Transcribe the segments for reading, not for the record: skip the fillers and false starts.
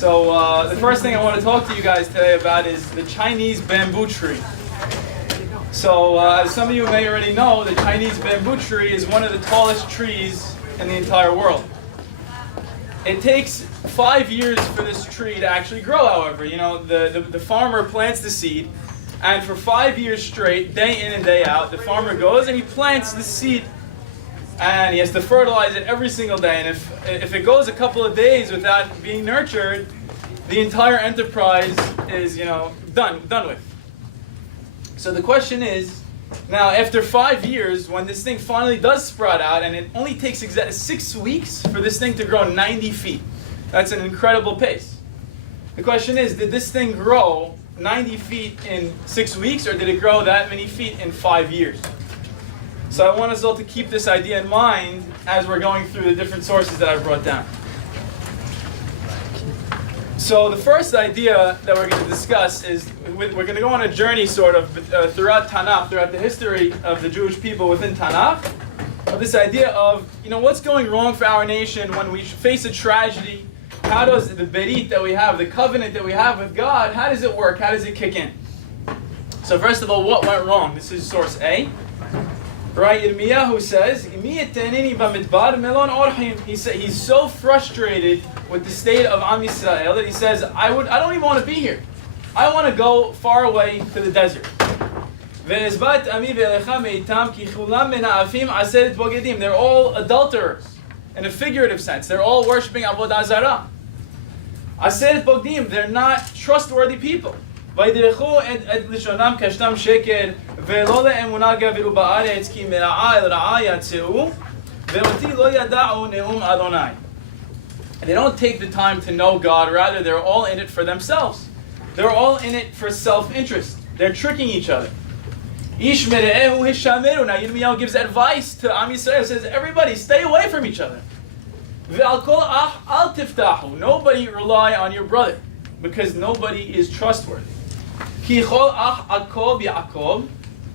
So the first thing I want to talk to you guys today about is the Chinese bamboo tree. So as some of you may already know, the Chinese bamboo tree is one of the tallest trees in the entire world. It takes 5 years for this tree to actually grow, however. You know, the farmer plants the seed, and for 5 years straight, day in and day out, the farmer goes and he plants the seed, and he has to fertilize it every single day. And if it goes a couple of days without being nurtured, the entire enterprise is, done with. So the question is, now after 5 years, when this thing finally does sprout out, and it only takes 6 weeks for this thing to grow 90 feet. That's an incredible pace. The question is, did this thing grow 90 feet in 6 weeks, or did it grow that many feet in 5 years? So I want us all to keep this idea in mind as we're going through the different sources that I've brought down. So the first idea that we're going to discuss is, we're going to go on a journey sort of throughout Tanakh, throughout the history of the Jewish people within Tanakh, of this idea of, what's going wrong for our nation when we face a tragedy. How does the berit that we have, the covenant that we have with God, how does it work? How does it kick in? So first of all, what went wrong? This is source A. Right, Yirmiyahu says, he's so frustrated with the state of Am Yisrael that he says, I don't even want to be here. I want to go far away to the desert. They're all adulterers in a figurative sense. They're all worshipping Avodah Zarah. They're not trustworthy people. וידרכו את לשונם כשתם שקר ולא לאמונה גברו בארץ כי מרעה אל רעה יצאו ואותי לא ידעו נאום אדוני. They don't take the time to know God, rather they're all in it for themselves. They're all in it for self-interest. They're tricking each other. Ish mere'ehu hishameru. Now Yirmiyahu gives advice to Am Yisrael, says everybody stay away from each other. Ve'al kol ach al tiftahu. Nobody rely on your brother, because nobody is trustworthy.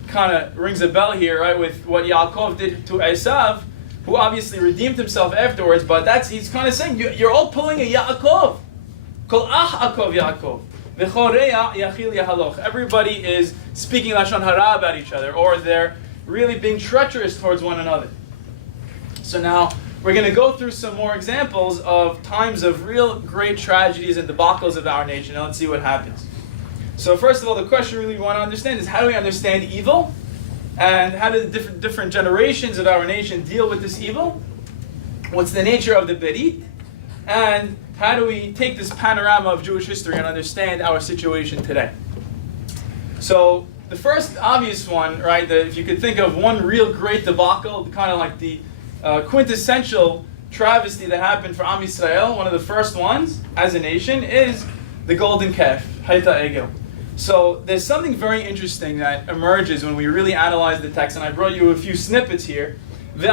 Kind of rings a bell here, right, with what Yaakov did to Esav, who obviously redeemed himself afterwards, but he's kind of saying, you're all pulling a Yaakov. Kol ach Akov Yaakov. Everybody is speaking Lashon Hara about each other, or they're really being treacherous towards one another. So now, we're going to go through some more examples of times of real great tragedies and debacles of our nation, and let's see what happens. So first of all, the question really we want to understand is, how do we understand evil? And how do the different generations of our nation deal with this evil? What's the nature of the berit? And how do we take this panorama of Jewish history and understand our situation today? So the first obvious one, right, if you could think of one real great debacle, kind of like the quintessential travesty that happened for Am Yisrael, one of the first ones as a nation, is the golden calf, Hayta Egel. So there's something very interesting that emerges when we really analyze the text, and I brought you a few snippets here. The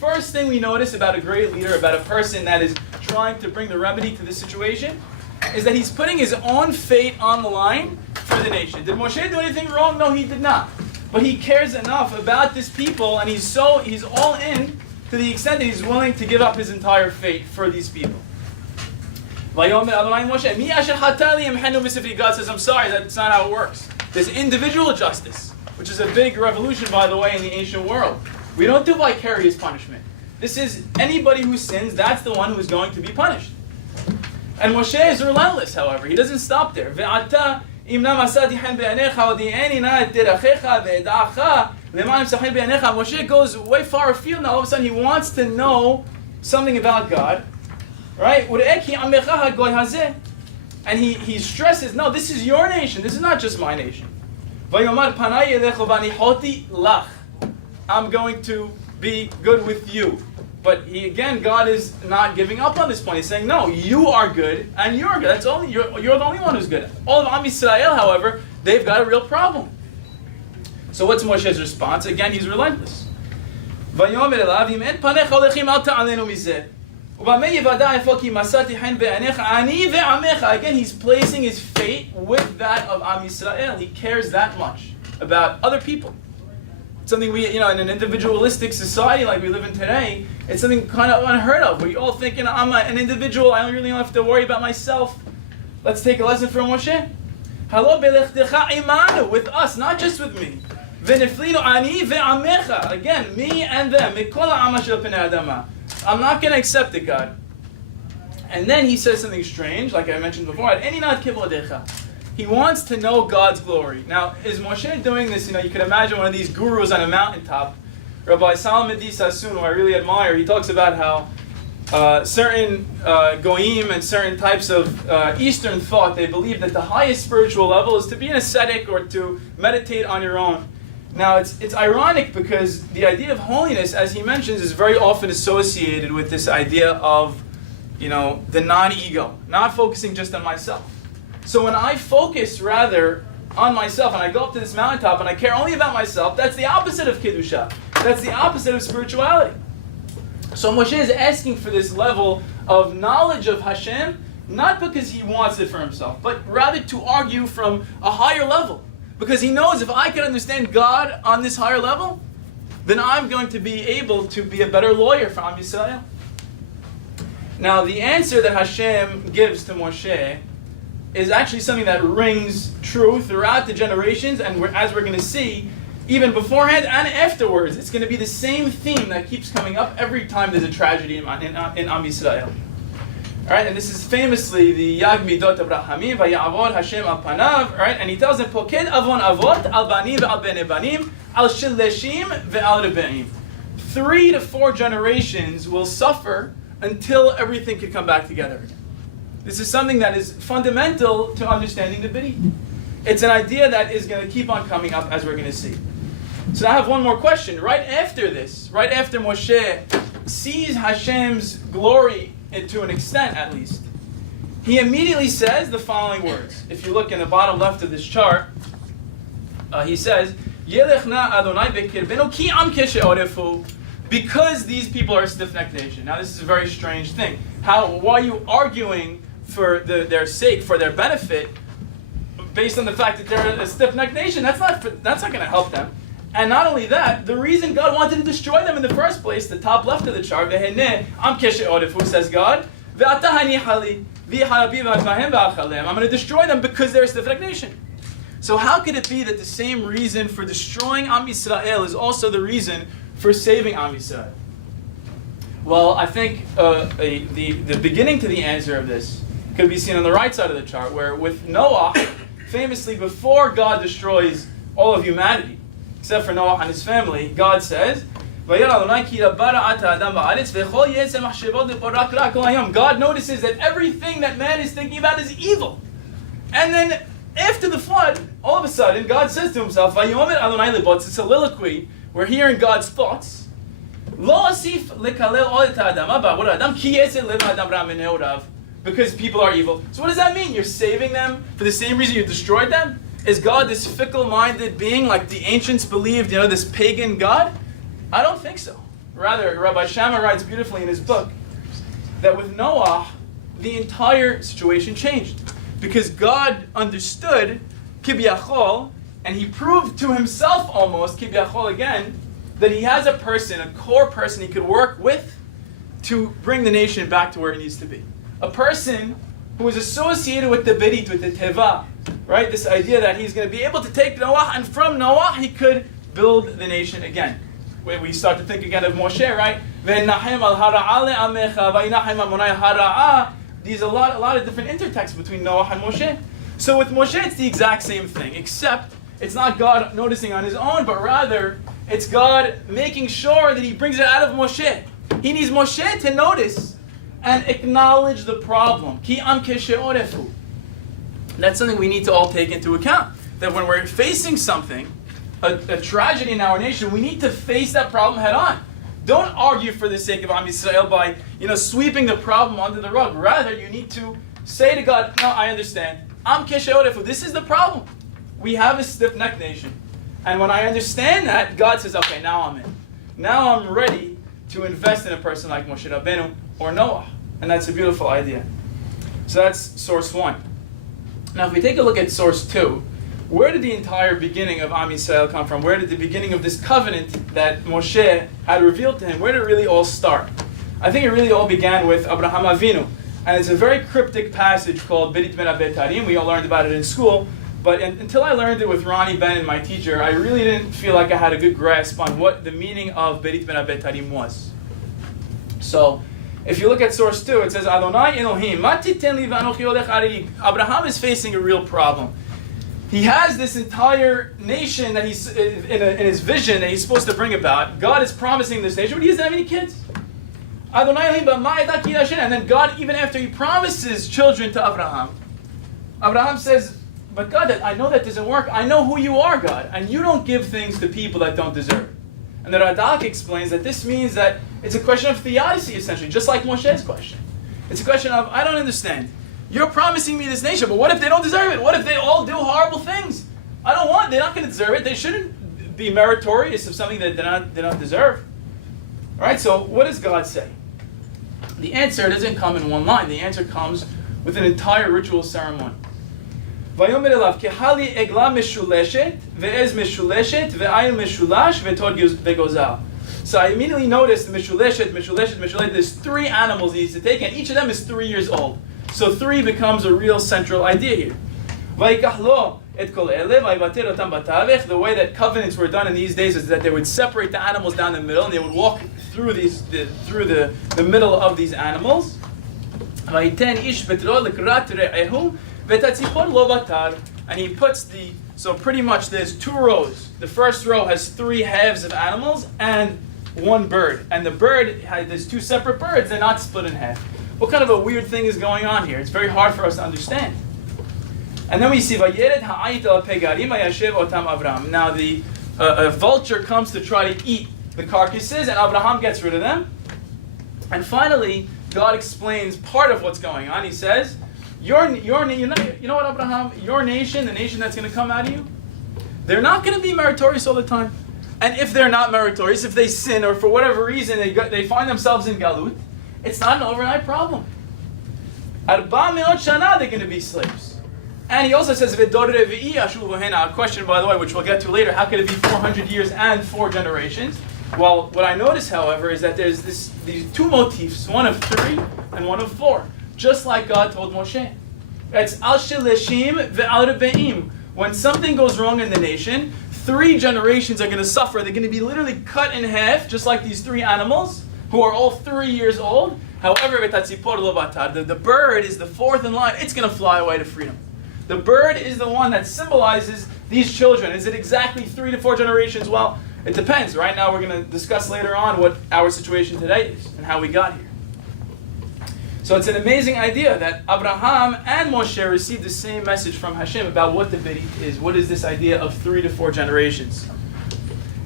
first thing we notice about a great leader, about a person that is trying to bring the remedy to the situation, is that he's putting his own fate on the line for the nation. Did Moshe do anything wrong? No, he did not. But he cares enough about this people, and he's all in to the extent that he's willing to give up his entire fate for these people. God says, I'm sorry, that's not how it works. There's individual justice, which is a big revolution, by the way, in the ancient world. We don't do vicarious punishment. This is anybody who sins, that's the one who's going to be punished. And Moshe is relentless, however. He doesn't stop there. Moshe goes way far afield now. All of a sudden he wants to know something about God, right? And he stresses, no, this is your nation. This is not just my nation. I'm going to be good with you. But God is not giving up on this point. He's saying, no, you are good, and you're good. You're the only one who's good. All of Am Yisrael, however, they've got a real problem. So what's Moshe's response? Again, he's relentless. Again, he's placing his fate with that of Am Yisrael. He cares that much about other people. Something we, in an individualistic society like we live in today, it's something kind of unheard of, where you all think, I'm an individual, I don't really have to worry about myself. Let's take a lesson from Moshe. Halo belechtecha imanu, with us, not just with me. V'neflinu ani ve'amecha, again, me and them. Mikol ha'ama shel pnei adama. I'm not going to accept it, God. And then he says something strange, like I mentioned before. Eni nat kivodecha. He wants to know God's glory. Now, is Moshe doing this? You can imagine one of these gurus on a mountaintop. Rabbi Salman D. Sassoon, who I really admire, he talks about how certain goyim and certain types of Eastern thought, they believe that the highest spiritual level is to be an ascetic or to meditate on your own. Now, it's ironic because the idea of holiness, as he mentions, is very often associated with this idea of, the non-ego, not focusing just on myself. So when I focus rather on myself and I go up to this mountaintop and I care only about myself, that's the opposite of Kedusha. That's the opposite of spirituality. So Moshe is asking for this level of knowledge of Hashem, not because he wants it for himself, but rather to argue from a higher level. Because he knows if I can understand God on this higher level, then I'm going to be able to be a better lawyer for Am Yisrael. Now the answer that Hashem gives to Moshe is actually something that rings true throughout the generations, and as we're going to see, even beforehand and afterwards, it's going to be the same theme that keeps coming up every time there's a tragedy in Am Yisrael. All right, and this is famously the Yag Midot Abrahamim Vayavod Hashem al Panav. All right, and he tells them, Poked Avon Avot al Banim ve'al Bnei Banim al Shileshim ve'al Rebeim. 3 to 4 generations will suffer until everything can come back together again. This is something that is fundamental to understanding the Bidi. It's an idea that is going to keep on coming up, as we're going to see. So I have one more question. Right after this, right after Moshe sees Hashem's glory, to an extent at least, he immediately says the following words. If you look in the bottom left of this chart, he says, Yelech na Adonai bekirbenu ki am keshe'orefu, because these people are a stiff-necked nation. Now this is a very strange thing. Why are you arguing for their sake, for their benefit, based on the fact that they're a stiff-necked nation? That's not going to help them. And not only that, the reason God wanted to destroy them in the first place, the top left of the chart, says God, I'm going to destroy them because they're a stiff-necked nation. So how could it be that the same reason for destroying Am Yisrael is also the reason for saving Am Yisrael? Well, I think the beginning to the answer of this could be seen on the right side of the chart, where with Noah, famously before God destroys all of humanity, except for Noah and his family, God says, God notices that everything that man is thinking about is evil. And then after the flood, all of a sudden, God says to himself, it's a soliloquy, we're hearing God's thoughts. Because people are evil. So what does that mean? You're saving them for the same reason you destroyed them? Is God this fickle-minded being like the ancients believed, this pagan God? I don't think so. Rather, Rabbi Shammah writes beautifully in his book that with Noah, the entire situation changed. Because God understood, Kibyachol, and he proved to himself almost, Kibyachol again, that he has a person, a core person he could work with to bring the nation back to where it needs to be. A person who is associated with the Berit, with the Teva, right? This idea that he's going to be able to take Noah, and from Noah he could build the nation again. When we start to think again of Moshe, right? These a lot of different intertexts between Noah and Moshe. So with Moshe, it's the exact same thing, except it's not God noticing on his own, but rather it's God making sure that he brings it out of Moshe. He needs Moshe to notice and acknowledge the problem. Ki am keshe'orefu. That's something we need to all take into account. That when we're facing something, a tragedy in our nation, we need to face that problem head on. Don't argue for the sake of Am Yisrael by sweeping the problem under the rug. Rather, you need to say to God, no, I understand. Am keshe'orefu. This is the problem. We have a stiff-necked nation. And when I understand that, God says, okay, now I'm in. Now I'm ready to invest in a person like Moshe Rabbeinu or Noah. And that's a beautiful idea. So that's source 1. Now if we take a look at source 2, where did the entire beginning of Am Yisrael come from? Where did the beginning of this covenant that Moshe had revealed to him, where did it really all start? I think it really all began with Abraham Avinu. And it's a very cryptic passage called Berit Ben Abetarim. We all learned about it in school. But until I learned it with Ronnie Ben, my teacher, I really didn't feel like I had a good grasp on what the meaning of Berit Ben Abetarim was. So, if you look at source 2, it says, Adonai Elohim, ma titen li v'anochi olech ari. Abraham is facing a real problem. He has this entire nation that he's in his vision that he's supposed to bring about. God is promising this nation, but he doesn't have any kids. Adonai Elohim, b'ma etaki Hashem. And then God, even after he promises children to Abraham, Abraham says, but God, I know that doesn't work. I know who you are, God, and you don't give things to people that don't deserve it. And the Radak explains that this means that it's a question of theodicy, essentially, just like Moshe's question. It's a question of, I don't understand. You're promising me this nation, but what if they don't deserve it? What if they all do horrible things? I don't want, they're not going to deserve it. They shouldn't be meritorious of something that they don't deserve. All right, so what does God say? The answer doesn't come in one line. The answer comes with an entire ritual ceremony. ויאמר אליו, כחלי עגלה משולשת, ועז משולשת, ועיל משולש, ותוד וגוזל. So I immediately noticed משולשת, there's 3 animals he needs to take, and each of them is 3 years old. So 3 becomes a real central idea here. ויקח לו את כל אלה, ויבטל אותם בתווך. The way that covenants were done in these days is that they would separate the animals down the middle, and they would walk through the middle of these animals. ויתן איש בתרו לקראת רעהו, and he puts so pretty much there's 2 rows. The first row has 3 halves of animals and 1 bird. And the bird, there's 2 separate birds, they're not split in half. What kind of a weird thing is going on here? It's very hard for us to understand. And then we see, now a vulture comes to try to eat the carcasses, and Abraham gets rid of them. And finally, God explains part of what's going on. He says, you know what, Abraham? Your nation, the nation that's going to come out of you, they're not going to be meritorious all the time. And if they're not meritorious, if they sin or for whatever reason they find themselves in galut, it's not an overnight problem. 400 shana, they're going to be slaves. And he also says, a question, by the way, which we'll get to later, how could it be 400 years and 4 generations? Well, what I notice, however, is that there's these 2 motifs, one of 3 and one of 4. Just like God told Moshe. It's al shileshim ve'al rebeim. When something goes wrong in the nation, 3 generations are going to suffer. They're going to be literally cut in half, just like these 3 animals, who are all 3 years old. However, the bird is the 4th in line. It's going to fly away to freedom. The bird is the one that symbolizes these children. Is it exactly 3 to 4 generations? Well, it depends. Right now, we're going to discuss later on what our situation today is and how we got here. So it's an amazing idea that Abraham and Moshe received the same message from Hashem about what the Berit is. What is this idea of 3 to 4 generations?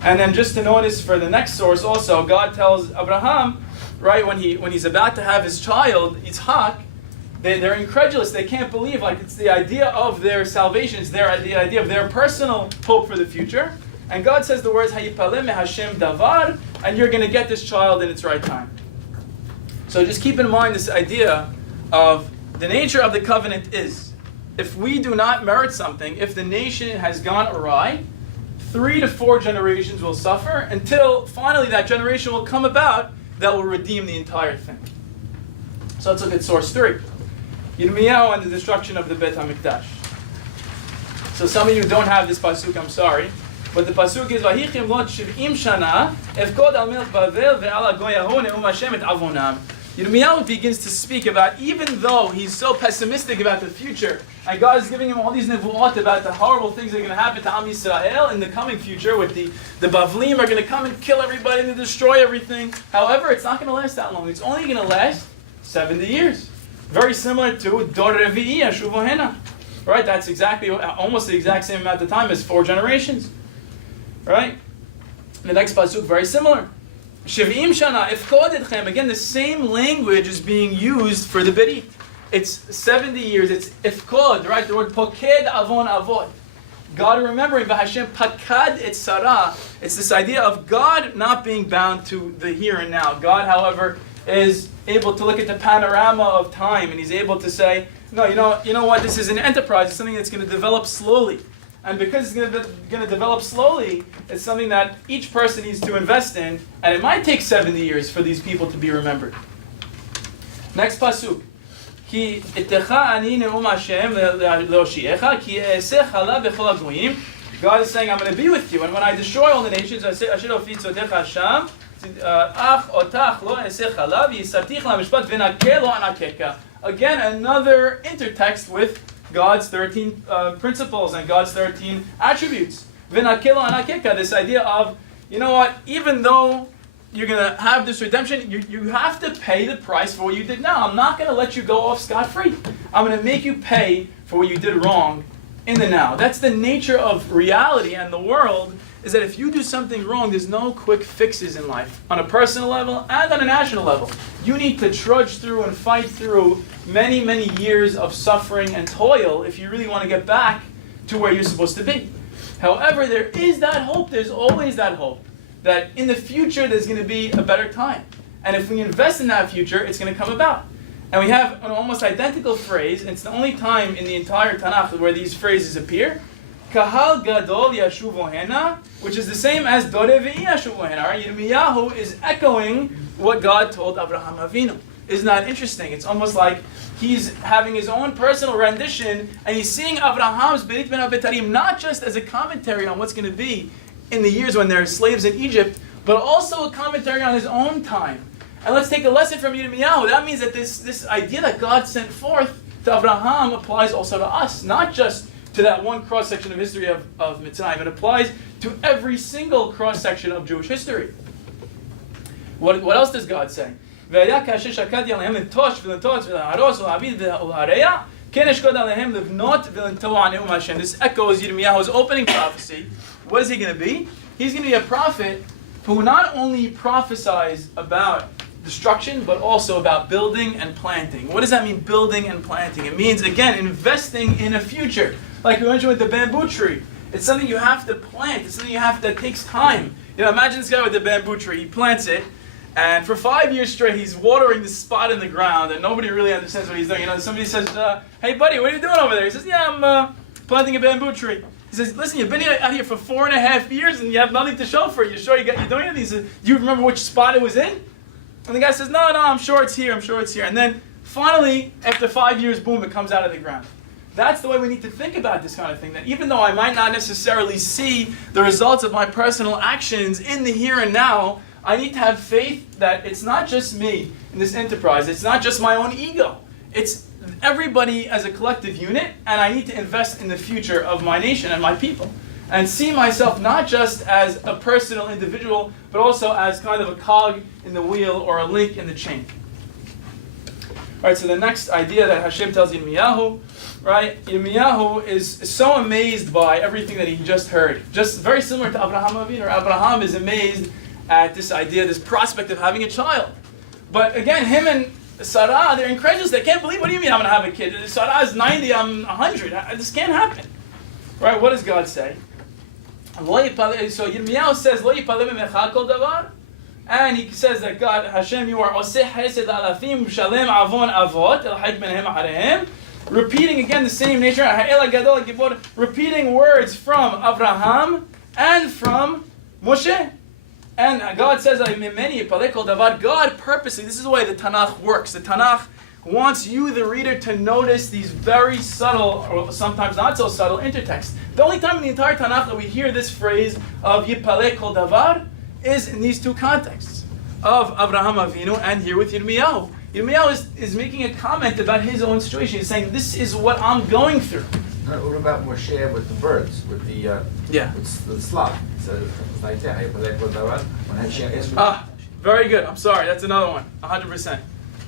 And then just to notice for the next source also, God tells Abraham, right, when he's about to have his child, Yitzhak, they're incredulous. They can't believe, like it's the idea of their salvation. It's the idea of their personal hope for the future. And God says the words, Hayipalem Hashem davar, and you're going to get this child in its right time. So just keep in mind this idea of the nature of the covenant is, if we do not merit something, if the nation has gone awry, 3 to 4 generations will suffer until finally that generation will come about that will redeem the entire thing. So let's look at source 3. Yirmiyahu and the destruction of the Beit HaMikdash. So some of you don't have this pasuk, I'm sorry. But the pasuk is, Vahichim lot 70 shana, efkod al melech Bavel ve'al hagoyahu ne'um Hashem et avonam. Yirmiyahu begins to speak about, even though he's so pessimistic about the future, and God is giving him all these nevuot about the horrible things that are going to happen to Am Yisrael in the coming future, with the Bavlim are going to come and kill everybody and destroy everything. However, it's not going to last that long. It's only going to last 70 years. Very similar to Dor Revi'i Yashuvu Hena. Right? That's exactly, almost the exact same amount of time as 4 generations. Right? The next pasuk, very similar. Shev'im shana efkod etchem. Again, the same language is being used for the berit. It's 70 years. It's efkod, right? The word poked avon avot. God remembering v'Hashem pakad et sarah. It's this idea of God not being bound to the here and now. God, however, is able to look at the panorama of time, and He's able to say, no, you know what? This is an enterprise. It's something that's going to develop slowly. And because it's going to develop slowly, it's something that each person needs to invest in, and it might take 70 years for these people to be remembered. Next pasuk. Ki itecha ani ne'um Hashem le'oshiecha ki e'eseh chala b'chol hagoyim. God is saying, I'm going to be with you, and when I destroy all the nations, I say, Asher ofitzotecha Hashem, ach otach lo e'eseh chala v'yisartich la'mishpat v'nakel lo anakeka. Again, another intertext with God's 13 principles and God's 13 attributes. V'nakel lo anakeka, this idea of, you know what, even though you're going to have this redemption, you have to pay the price for what you did now. I'm not going to let you go off scot-free. I'm going to make you pay for what you did wrong in the now. That's the nature of reality and the world, is that if you do something wrong, there's no quick fixes in life, on a personal level and on a national level. You need to trudge through and fight through many, many years of suffering and toil if you really want to get back to where you're supposed to be. However, there is that hope, there's always that hope, that in the future there's going to be a better time. And if we invest in that future, it's going to come about. And we have an almost identical phrase, and it's the only time in the entire Tanakh where these phrases appear. Kahal gadol yashuvu hena, which is the same as Dore ve'i yashuvu hena. Yirmiyahu is echoing what God told Abraham Avinu. Isn't that interesting? It's almost like he's having his own personal rendition, and he's seeing Abraham's Berit Ben Abetarim not just as a commentary on what's going to be in the years when they're slaves in Egypt, but also a commentary on his own time. And let's take a lesson from Yirmiyahu. That means that this idea that God sent forth to Abraham applies also to us, not just to that one cross-section of history of Mitzrayim. It applies to every single cross-section of Jewish history. What else does God say? This echoes Yirmiyahu's opening prophecy. What is he going to be? He's going to be a prophet who not only prophesies about destruction, but also about building and planting. What does that mean, building and planting? It means, again, investing in a future. Like we mentioned with the bamboo tree. It's something you have to plant. It's something that takes time. You know, imagine this guy with the bamboo tree. He plants it, and for 5 years straight, he's watering this spot in the ground, and nobody really understands what he's doing. You know, somebody says, hey buddy, what are you doing over there? He says, yeah, I'm planting a bamboo tree. He says, listen, you've been out here for 4.5 years and you have nothing to show for it. You sure you're doing it? He says, do you remember which spot it was in? And the guy says, no, I'm sure it's here, And then finally, after 5 years, boom, it comes out of the ground. That's the way we need to think about this kind of thing. That even though I might not necessarily see the results of my personal actions in the here and now, I need to have faith that it's not just me in this enterprise. It's not just my own ego. It's everybody as a collective unit, and I need to invest in the future of my nation and my people. And see myself not just as a personal individual, but also as kind of a cog in the wheel or a link in the chain. Alright, so the next idea that Hashem tells Yirmiyahu, right? Yirmiyahu is so amazed by everything that he just heard. Just very similar to Abraham Avinu. Abraham is amazed at this idea, this prospect of having a child. But again, him and Sarah, they're incredulous. They can't believe, what do you mean I'm going to have a kid? Sarah is 90, I'm 100. This can't happen. Right, what does God say? So Yirmiyahu says, Lo yipaleh mimecha kol davar. And he says that God, Hashem, you are oseh hesed alafim shalem avon avot el hayk benehem acharehem. Repeating again the same nature, repeating words from Abraham and from Moshe. And God says, God purposely, this is the way the Tanakh works. The Tanakh wants you, the reader, to notice these very subtle, or sometimes not so subtle, intertexts. The only time in the entire Tanakh that we hear this phrase of Yipaleh kol davar is in these two contexts, of Abraham Avinu and here with Yirmiyahu. Yirmiyahu is making a comment about his own situation. He's saying, this is what I'm going through. What about Moshe with the birds, with the sloth? So it's like that. Very good. I'm sorry. That's another one. 100%.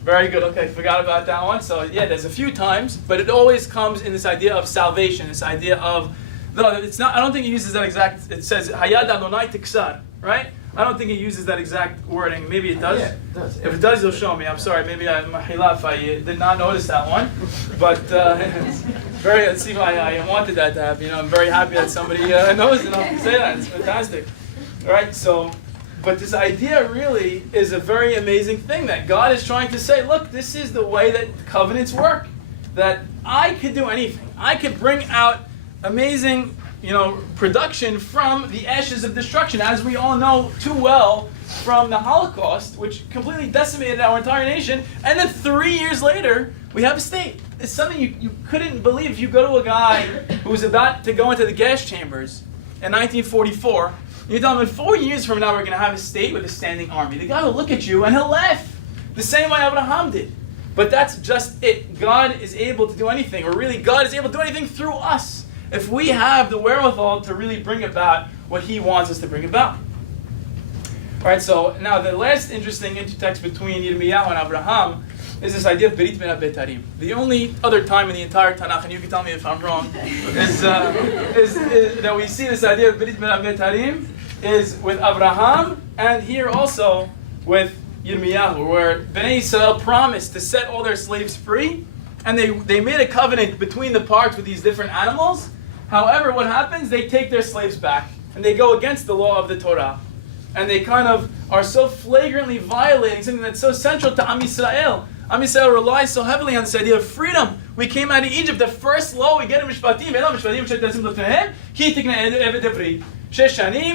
Very good. Okay, forgot about that one. So yeah, there's a few times, but it always comes in this idea of salvation. This idea of, no, it's not. I don't think he uses that exact. It says Hayad Adonai Tiksar, right? I don't think he uses that exact wording. Maybe it does. Yeah, it does. If it does, he'll show me. I'm sorry. Maybe I'm hilaf. I did not notice that one, but let's see if I wanted that to happen. You know, I'm very happy that somebody knows enough to say that. It's fantastic. All right. So, but this idea really is a very amazing thing that God is trying to say. Look, this is the way that covenants work. That I could do anything. I could bring out amazing, production from the ashes of destruction, as we all know too well from the Holocaust, which completely decimated our entire nation. And then 3 years later, we have a state. It's something you couldn't believe. If you go to a guy who was about to go into the gas chambers in 1944, you tell him in 4 years from now we're going to have a state with a standing army. The guy will look at you and he'll laugh, the same way Abraham did. But that's just it. God is able to do anything, or really God is able to do anything through us, if we have the wherewithal to really bring about what He wants us to bring about. Alright, so now the last interesting intertext between Yirmiyahu and Abraham is this idea of Berit Ben Abetarim. The only other time in the entire Tanakh, and you can tell me if I'm wrong, is that we see this idea of Berit Ben Abetarim is with Abraham, and here also with Yirmiyahu, where Bnei Yisrael promised to set all their slaves free, and they made a covenant between the parts with these different animals. However, what happens? They take their slaves back, and they go against the law of the Torah. And they kind of are so flagrantly violating something that's so central to Am Yisrael. Am Yisrael relies so heavily on this idea of freedom. We came out of Egypt, the first law we get in Mishpatim,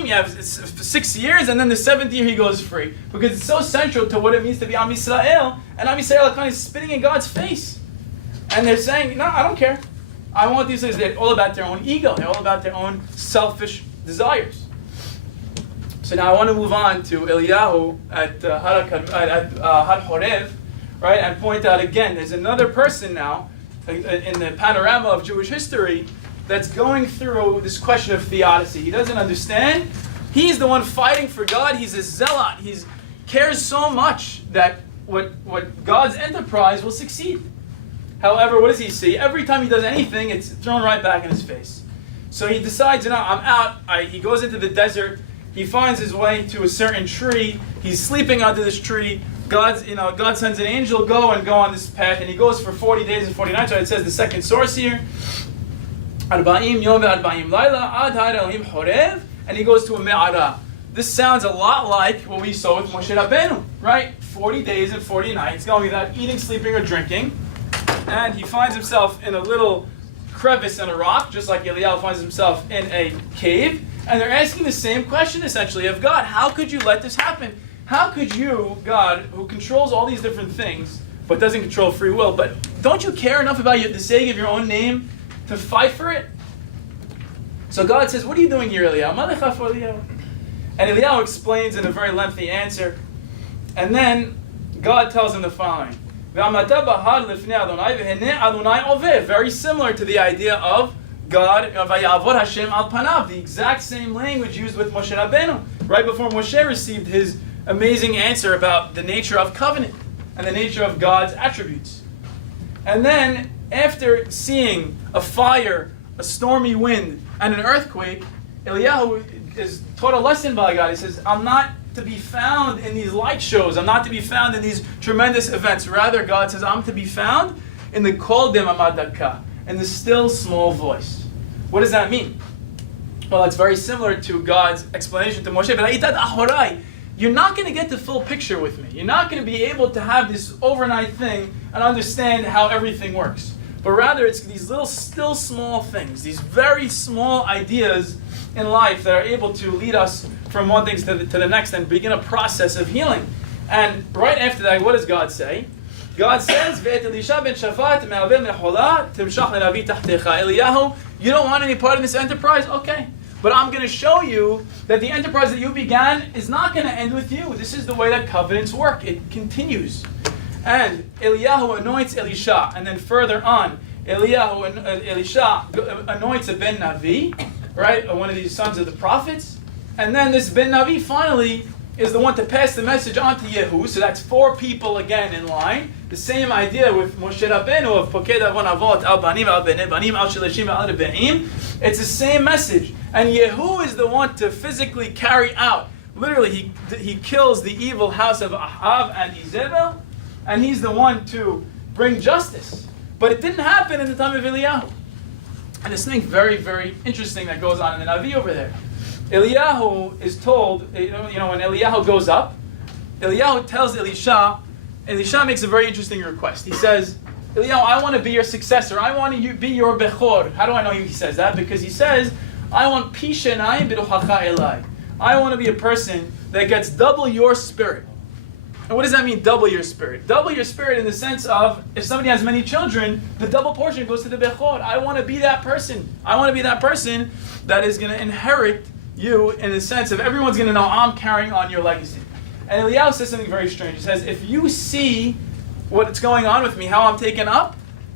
you have 6 years, and then the 7th year he goes free. Because it's so central to what it means to be Am Yisrael, and Am Yisrael kind of spitting in God's face. And they're saying, no, I don't care. I want these things. They're all about their own ego. They're all about their own selfish desires. So now I want to move on to Eliyahu at Har Horev, right, and point out again, there's another person now in the panorama of Jewish history that's going through this question of theodicy. He doesn't understand. He's the one fighting for God. He's a zealot. He cares so much that what God's enterprise will succeed. However, what does he see? Every time he does anything, it's thrown right back in his face. So he decides, I'm out. He goes into the desert. He finds his way to a certain tree. He's sleeping under this tree. God sends an angel, go on this path, and he goes for 40 days and 40 nights. So it says the second source here. Arba'im yom ve'arba'im laila ad har Elohim horev, and he goes to a me'ara. This sounds a lot like what we saw with Moshe Rabbeinu, right? 40 days and 40 nights, going without eating, sleeping, or drinking. And he finds himself in a little crevice in a rock, just like Eliyahu finds himself in a cave. And they're asking the same question, essentially, of God. How could you let this happen? How could you, God, who controls all these different things, but doesn't control free will, but don't you care enough about the sake of your own name to fight for it? So God says, what are you doing here, Eliyahu? And Eliyahu explains in a very lengthy answer. And then God tells him the following. Very similar to the idea of God, the exact same language used with Moshe Rabbeinu, right before Moshe received his amazing answer about the nature of covenant and the nature of God's attributes. And then, after seeing a fire, a stormy wind, and an earthquake, Eliyahu is taught a lesson by God. He says, I'm not to be found in these light shows. I'm not to be found in these tremendous events. Rather, God says, I'm to be found in the kol demamad, in the still small voice. What does that mean? Well, it's very similar to God's explanation to Moshe. You're not going to get the full picture with me. You're not going to be able to have this overnight thing and understand how everything works. But rather, it's these little, still small things, these very small ideas in life that are able to lead us from one thing to the next and begin a process of healing. And right after that, what does God say? God says, Eliyahu, you don't want any part in this enterprise? Okay. But I'm going to show you that the enterprise that you began is not going to end with you. This is the way that covenants work. It continues. And Eliyahu anoints Elisha. And then further on, Elisha anoints a Ben Navi, right? One of these sons of the prophets. And then this Ben Navi finally is the one to pass the message on to Yehu. So that's 4 people again in line. The same idea with Moshe Rabbeinu of Poked Avon Avot Al Banim Al Bnei Banim Al Shilashim Al Rebeim. It's the same message. And Yehu is the one to physically carry out. Literally, he kills the evil house of Ahav and Izebel, and he's the one to bring justice. But it didn't happen in the time of Eliyahu. And there's something very, very interesting that goes on in the Navi over there. Eliyahu is told, when Eliyahu goes up, Eliyahu tells Elisha makes a very interesting request. He says, Eliyahu, I want to be your successor. I want to be your Bechor. How do I know he says that? Because he says, I want Pisha Na'im B'Ruchacha Elai. I want to be a person that gets double your spirit. And what does that mean, double your spirit? Double your spirit in the sense of, if somebody has many children, the double portion goes to the Bechor. I want to be that person. I want to be that person that is going to inherit you in the sense of everyone's going to know I'm carrying on your legacy. And Eliyahu says something very strange. He says, if you see what's going on with me, how I'm taken up,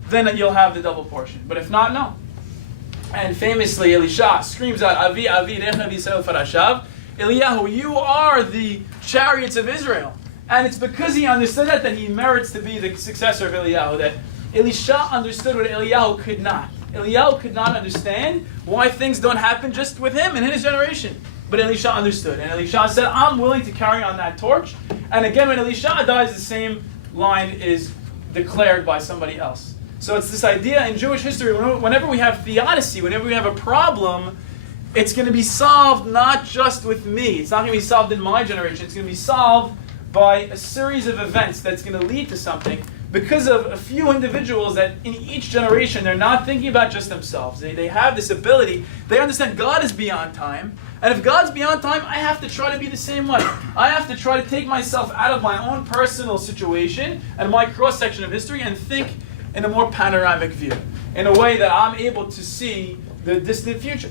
then you'll have the double portion. But if not, no. And famously, Elisha screams out, Avi, Avi, Rechav Yisrael Farashav. Eliyahu, you are the chariots of Israel. And it's because he understood that he merits to be the successor of Eliyahu. That Elisha understood what Eliyahu could not. Eliyahu could not understand why things don't happen just with him and in his generation. But Elisha understood. And Elisha said, I'm willing to carry on that torch. And again, when Elisha dies, the same line is declared by somebody else. So it's this idea in Jewish history, whenever we have theodicy, whenever we have a problem, it's going to be solved not just with me. It's not going to be solved in my generation. It's going to be solved by a series of events that's going to lead to something because of a few individuals that in each generation, they're not thinking about just themselves. They have this ability. They understand God is beyond time. And if God's beyond time, I have to try to be the same way. I have to try to take myself out of my own personal situation and my cross-section of history and think in a more panoramic view, in a way that I'm able to see the distant future.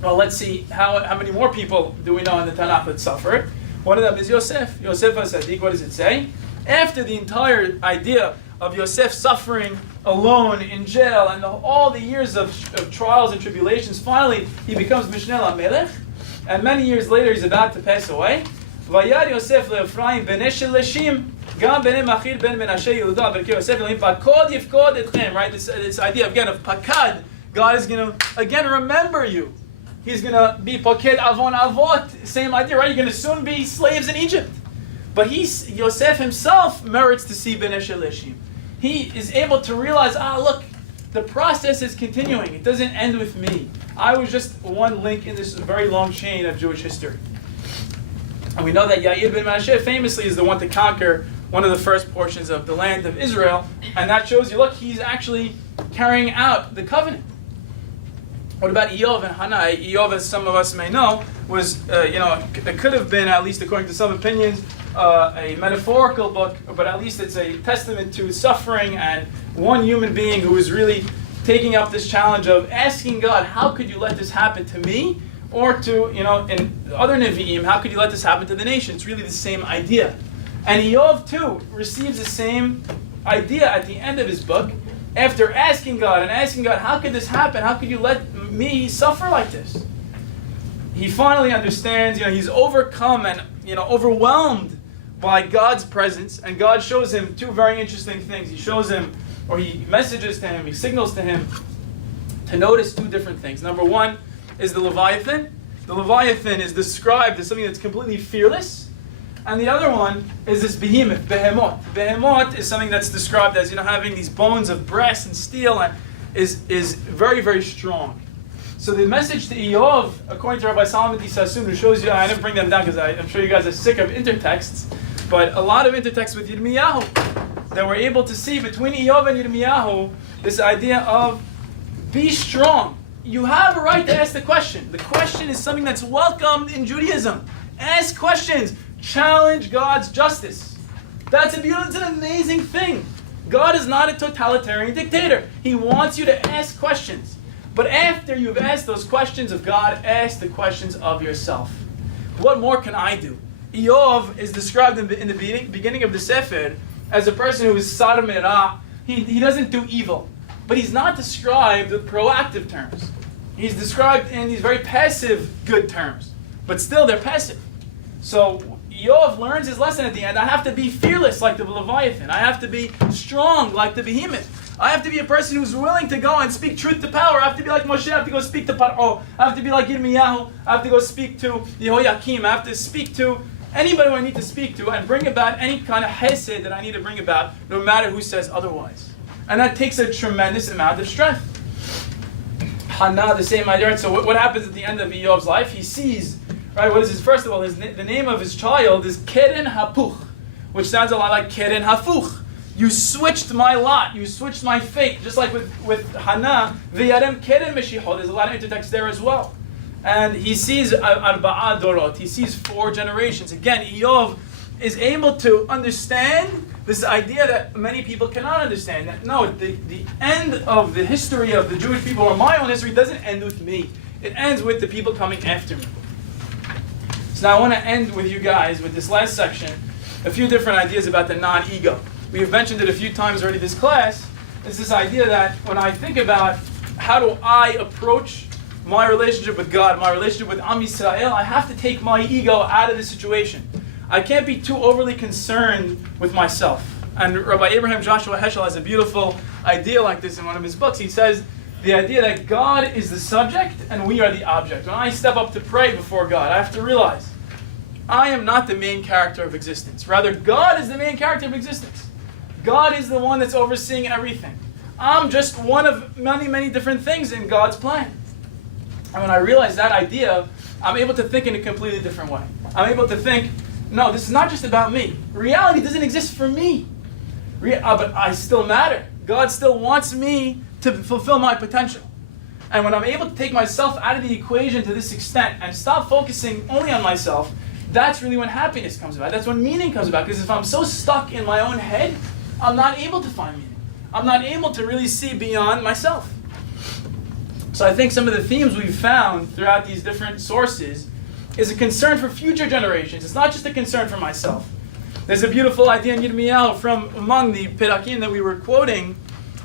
Well, let's see how many more people do we know in the Tanakh that suffered. One of them is Yosef. Yosef HaSadik, what does it say? After the entire idea of Yosef suffering alone in jail and all the years of trials and tribulations, finally he becomes Mishneh LaMelech, and many years later he's about to pass away. Vayar Yosef leEphraim b'nei Sheleshim gam b'nei Machir ben Menashe Yehuda b'nei Yosef Elohim pakod yifkod etchem. Right, this idea again of pakad. God is going to again remember you. He's going to be paked avon avot. Same idea, right? You're going to soon be slaves in Egypt. But Yosef himself merits to see b'nei Sheleshim. He is able to realize, look, the process is continuing. It doesn't end with me. I was just one link in this very long chain of Jewish history. And we know that Yair ben Menashe famously is the one to conquer one of the first portions of the land of Israel. And that shows you, look, he's actually carrying out the covenant. What about Eov and Hannah? Eov, as some of us may know, was, it could have been, at least according to some opinions, a metaphorical book, but at least it's a testament to suffering and one human being who is really taking up this challenge of asking God, how could you let this happen to me? Or to, in other Nevi'im, how could you let this happen to the nation? It's really the same idea. And Eov, too, receives the same idea at the end of his book. After asking God, how could this happen? How could you let me suffer like this? He finally understands, he's overcome and, overwhelmed by God's presence. And God shows him two very interesting things. He shows him, or he messages to him, he signals to him to notice two different things. Number one is the Leviathan. The Leviathan is described as something that's completely fearless. And the other one is this behemoth, behemoth. Behemoth is something that's described as, having these bones of brass and steel and is very, very strong. So the message to Eov, according to Rabbi Solomon Sassoon, who shows you, I didn't bring them down because I'm sure you guys are sick of intertexts, but a lot of intertexts with Yirmiyahu that we're able to see between Eov and Yirmiyahu, this idea of be strong. You have a right to ask the question. The question is something that's welcomed in Judaism. Ask questions. Challenge God's justice. That's an amazing thing. God is not a totalitarian dictator. He wants you to ask questions. But after you've asked those questions of God, ask the questions of yourself. What more can I do? Eov is described in the beginning of the Sefer as a person who is Sar Merah. He doesn't do evil. But he's not described with proactive terms. He's described in these very passive good terms. But still, they're passive. So Eov learns his lesson at the end. I have to be fearless like the Leviathan. I have to be strong like the behemoth. I have to be a person who's willing to go and speak truth to power. I have to be like Moshe. I have to go speak to Paro. I have to be like Yirmiyahu. I have to go speak to Yehoyakim. I have to speak to anybody who I need to speak to and bring about any kind of hesed that I need to bring about, no matter who says otherwise. And that takes a tremendous amount of strength. Hannah, the same idea. So what happens at the end of Eov's life? He sees, right, what is his, first of all, the name of his child is Keren Hapuch, which sounds a lot like Keren Hafuch. You switched my lot. You switched my fate. Just like with Hannah, v'yarem keren meshichot. There's a lot of intertext there as well. And he sees arba'a dorot. He sees 4 generations. Again, Eov is able to understand this idea that many people cannot understand. That no, the end of the history of the Jewish people, or my own history, doesn't end with me. It ends with the people coming after me. So now I want to end with you guys, with this last section, a few different ideas about the non-ego. We have mentioned it a few times already this class. It's this idea that when I think about how do I approach my relationship with God, my relationship with Am Yisrael, I have to take my ego out of the situation. I can't be too overly concerned with myself. And Rabbi Abraham Joshua Heschel has a beautiful idea like this in one of his books. He says the idea that God is the subject and we are the object. When I step up to pray before God, I have to realize I am not the main character of existence. Rather, God is the main character of existence. God is the one that's overseeing everything. I'm just one of many, many different things in God's plan. And when I realize that idea, I'm able to think in a completely different way. I'm able to think, no, this is not just about me. Reality doesn't exist for me. But I still matter. God still wants me to fulfill my potential. And when I'm able to take myself out of the equation to this extent and stop focusing only on myself, that's really when happiness comes about. That's when meaning comes about. Because if I'm so stuck in my own head, I'm not able to find meaning. I'm not able to really see beyond myself. So I think some of the themes we've found throughout these different sources is a concern for future generations. It's not just a concern for myself. There's a beautiful idea in Yirmiyahu from among the Perakim that we were quoting.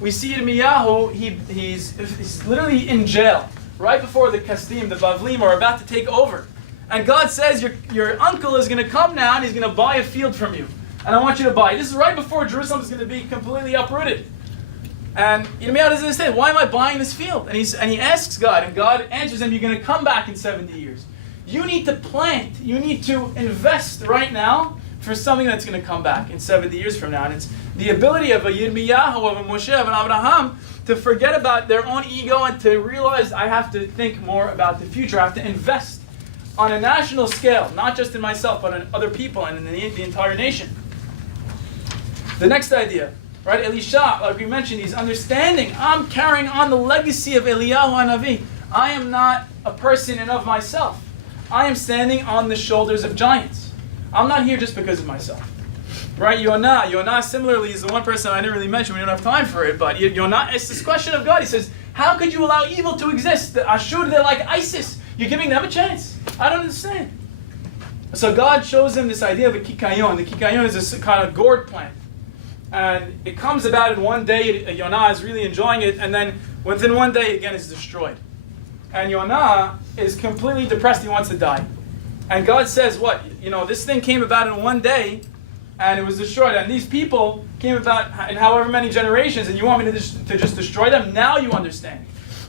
We see Yirmiyahu, he's literally in jail right before the Kasdim, the Bavlim, are about to take over. And God says, your uncle is going to come now and he's going to buy a field from you. And I want you to buy it. This is right before Jerusalem is going to be completely uprooted. And Yirmiyahu doesn't understand, why am I buying this field? And he asks God, and God answers him, you're going to come back in 70 years. You need to plant, you need to invest right now for something that's going to come back in 70 years from now. And it's the ability of a Yirmiyahu, of a Moshe, of an Abraham, to forget about their own ego and to realize I have to think more about the future. I have to invest on a national scale, not just in myself, but in other people and in the entire nation. The next idea, right? Elisha, like we mentioned, he's understanding, I'm carrying on the legacy of Eliyahu Hanavi. I am not a person in of myself. I am standing on the shoulders of giants. I'm not here just because of myself. Right? Yonah similarly is the one person I didn't really mention. We don't have time for it, but Yonah asks this question of God. He says, how could you allow evil to exist? The Ashur, they're like ISIS. You're giving them a chance. I don't understand. So God shows him this idea of a kikayon. The kikayon is this kind of gourd plant. And it comes about in one day. Yonah is really enjoying it. And then within one day, again, it's destroyed. And Yonah is completely depressed. He wants to die. And God says, what? This thing came about in one day, and it was destroyed. And these people came about in however many generations, and you want me to just destroy them? Now you understand.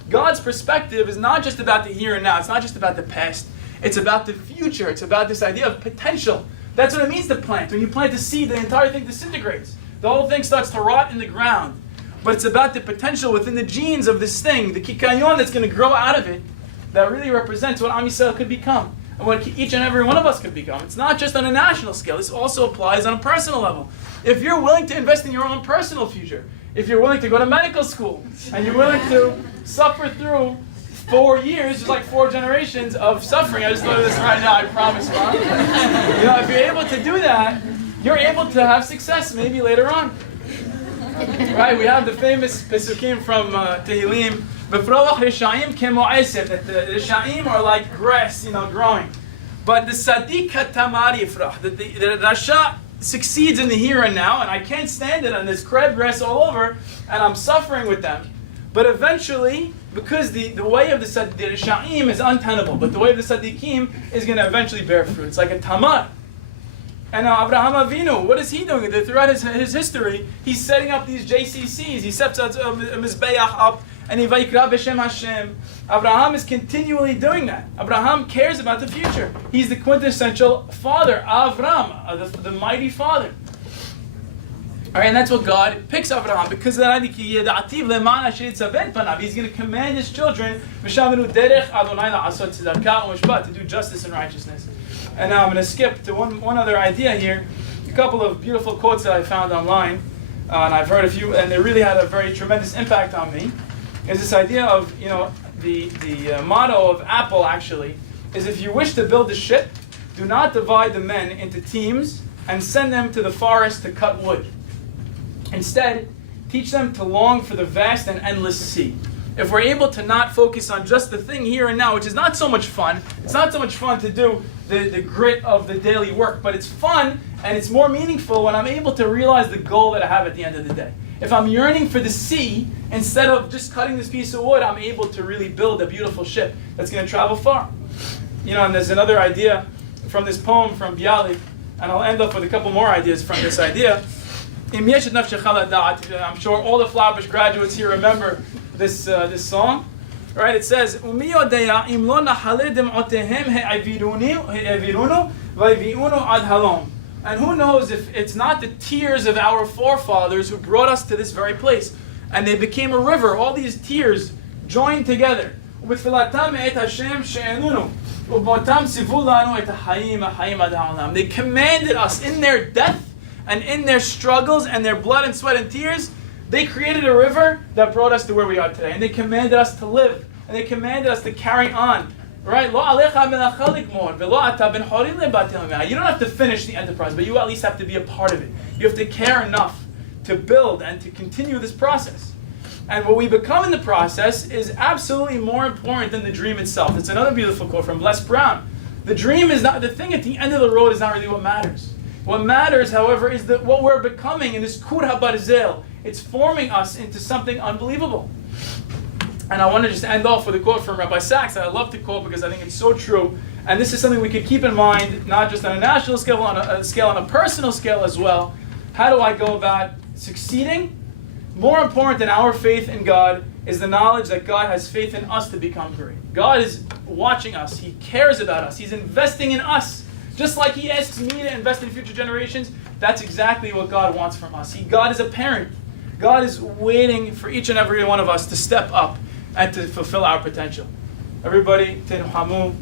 God's perspective is not just about the here and now. It's not just about the past. It's about the future. It's about this idea of potential. That's what it means to plant. When you plant a seed, the entire thing disintegrates. The whole thing starts to rot in the ground. But it's about the potential within the genes of this thing, the kikayon that's going to grow out of it, that really represents what Am Yisrael could become, and what each and every one of us could become. It's not just on a national scale. This also applies on a personal level. If you're willing to invest in your own personal future, if you're willing to go to medical school, and you're willing to suffer through 4 years, just like 4 generations of suffering. I just thought of this right now, I promise, Mom. If you're able to do that, you're able to have success maybe later on. Right, we have the famous Pesukim from Tehillim, B'froach Rishayim kemo'esef, that the Rishayim are like grass, growing. But the Sadiq Katamar Yifrach, that the Rasha succeeds in the here and now, and I can't stand it, and there's crabgrass all over, and I'm suffering with them. But eventually, because the way of the Rishayim is untenable, but the way of the Sadiqim is going to eventually bear fruit. It's like a Tamar. And now Abraham Avinu, what is he doing? Throughout his history, he's setting up these JCCs. He sets a Mizbeach up, and he Vayikra B'Shem Hashem. Abraham is continually doing that. Abraham cares about the future. He's the quintessential father, Avram, the mighty father. All right, and that's what God picks Abraham, because he's going to command his children to do justice and righteousness. And now I'm going to skip to one other idea here. A couple of beautiful quotes that I found online. and I've heard a few, and they really had a very tremendous impact on me, is this idea of, the motto of Apple actually is, if you wish to build a ship, do not divide the men into teams and send them to the forest to cut wood. Instead, teach them to long for the vast and endless sea. If we're able to not focus on just the thing here and now, which is not so much fun, it's not so much fun to do the grit of the daily work, but it's fun and it's more meaningful when I'm able to realize the goal that I have at the end of the day. If I'm yearning for the sea, instead of just cutting this piece of wood, I'm able to really build a beautiful ship that's going to travel far. And there's another idea from this poem from Bialik, and I'll end up with a couple more ideas from this idea. I'm sure all the Flatbush graduates here remember this song. Right? It says, and who knows if it's not the tears of our forefathers who brought us to this very place. And they became a river. All these tears joined together. They commanded us in their death and in their struggles and their blood and sweat and tears. They created a river that brought us to where we are today. And they commanded us to live. And they commanded us to carry on. Right? You don't have to finish the enterprise, but you at least have to be a part of it. You have to care enough to build and to continue this process. And what we become in the process is absolutely more important than the dream itself. It's another beautiful quote from Les Brown. The dream is not, the thing at the end of the road is not really what matters. What matters, however, is that what we're becoming in this Kur HaBarzel. It's forming us into something unbelievable. And I want to just end off with a quote from Rabbi Sachs that I love to quote because I think it's so true. And this is something we could keep in mind, not just on a national scale, on a personal scale as well. How do I go about succeeding? More important than our faith in God is the knowledge that God has faith in us to become great. God is watching us. He cares about us. He's investing in us. Just like He asks me to invest in future generations, that's exactly what God wants from us. God is a parent. God is waiting for each and every one of us to step up and to fulfill our potential. Everybody, Tirhamu,